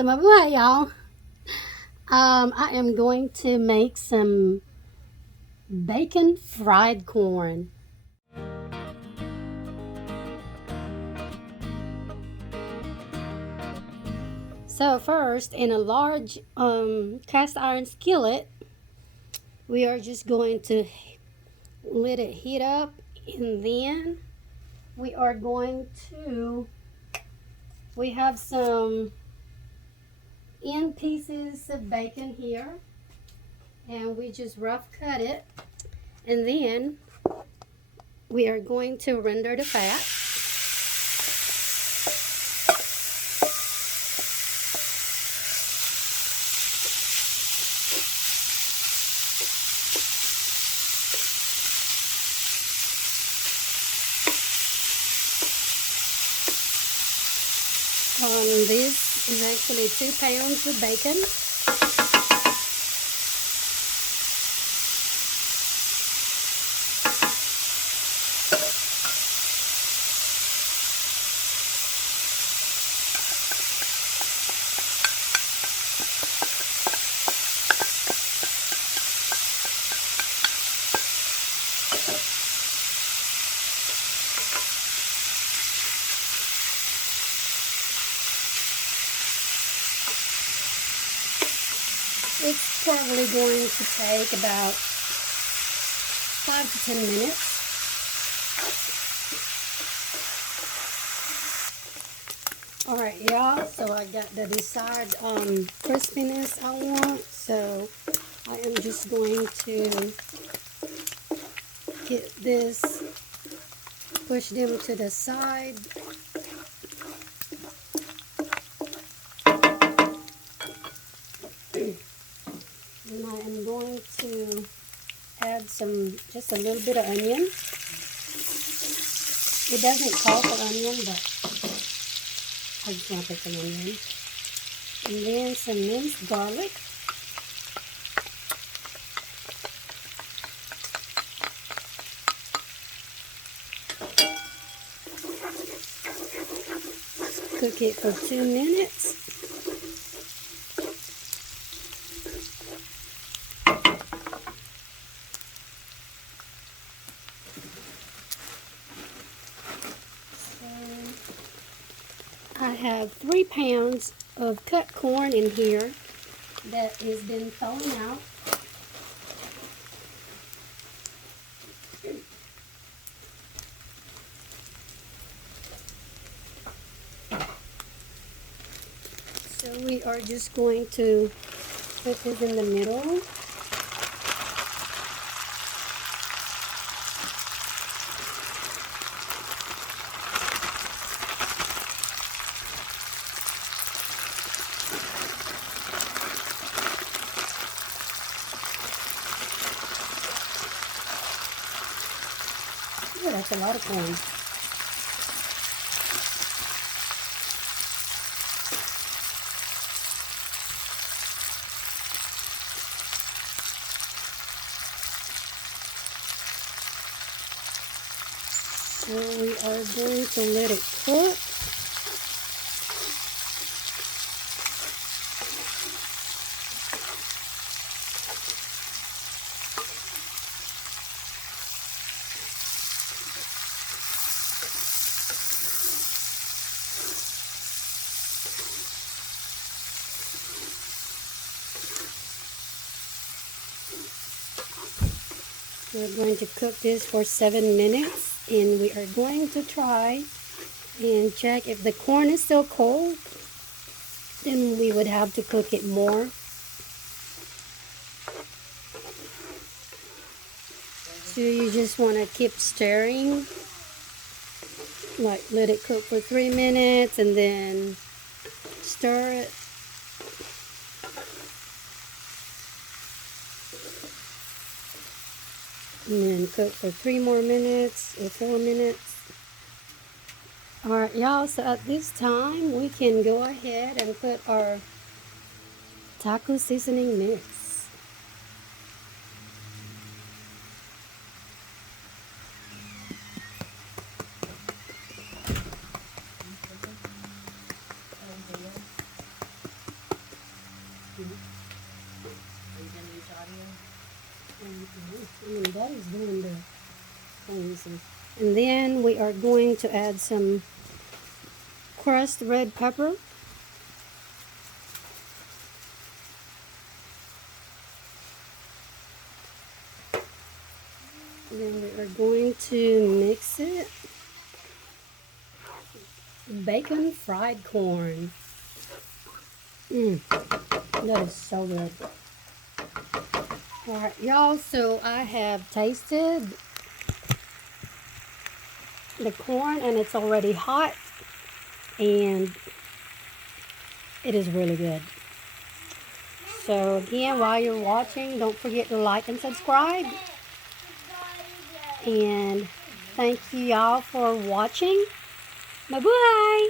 So mabuhay y'all. I am going to make some bacon fried corn. So first, in a large cast iron skillet, we are just going to let it heat up, and then we are going to, we have some end pieces of bacon here, and we just rough cut it, and then we are going to render the fat. This is actually 2 pounds of bacon. It's probably going to take about 5 to 10 minutes. Alright y'all, so I got the desired crispiness I want, so I am just going to get this, push them to the side. And I am going to add just a little bit of onion. It doesn't call for onion, but I just want to put some onion. And then some minced garlic. Cook it for 2 minutes. I have 3 pounds of cut corn in here that has been thrown out. So we are just going to put this in the middle. Yeah, that's a lot of corn. So we are going to let it cook. We're going to cook this for 7 minutes, and we are going to try and check if the corn is still cold. Then we would have to cook it more. So you just want to keep stirring, like let it cook for 3 minutes and then stir it. And then cook for 3 more minutes or 4 minutes. Alright y'all, so at this time we can go ahead and put our taco seasoning mix. Are you gonna use audio? Daddy's doing the things. And then we are going to add some crushed red pepper. And then we are going to mix it. Bacon fried corn. That is so good. Alright, y'all, so I have tasted the corn and it's already hot and it is really good. So again, while you're watching, don't forget to like and subscribe. And thank you y'all for watching. Mabuhay!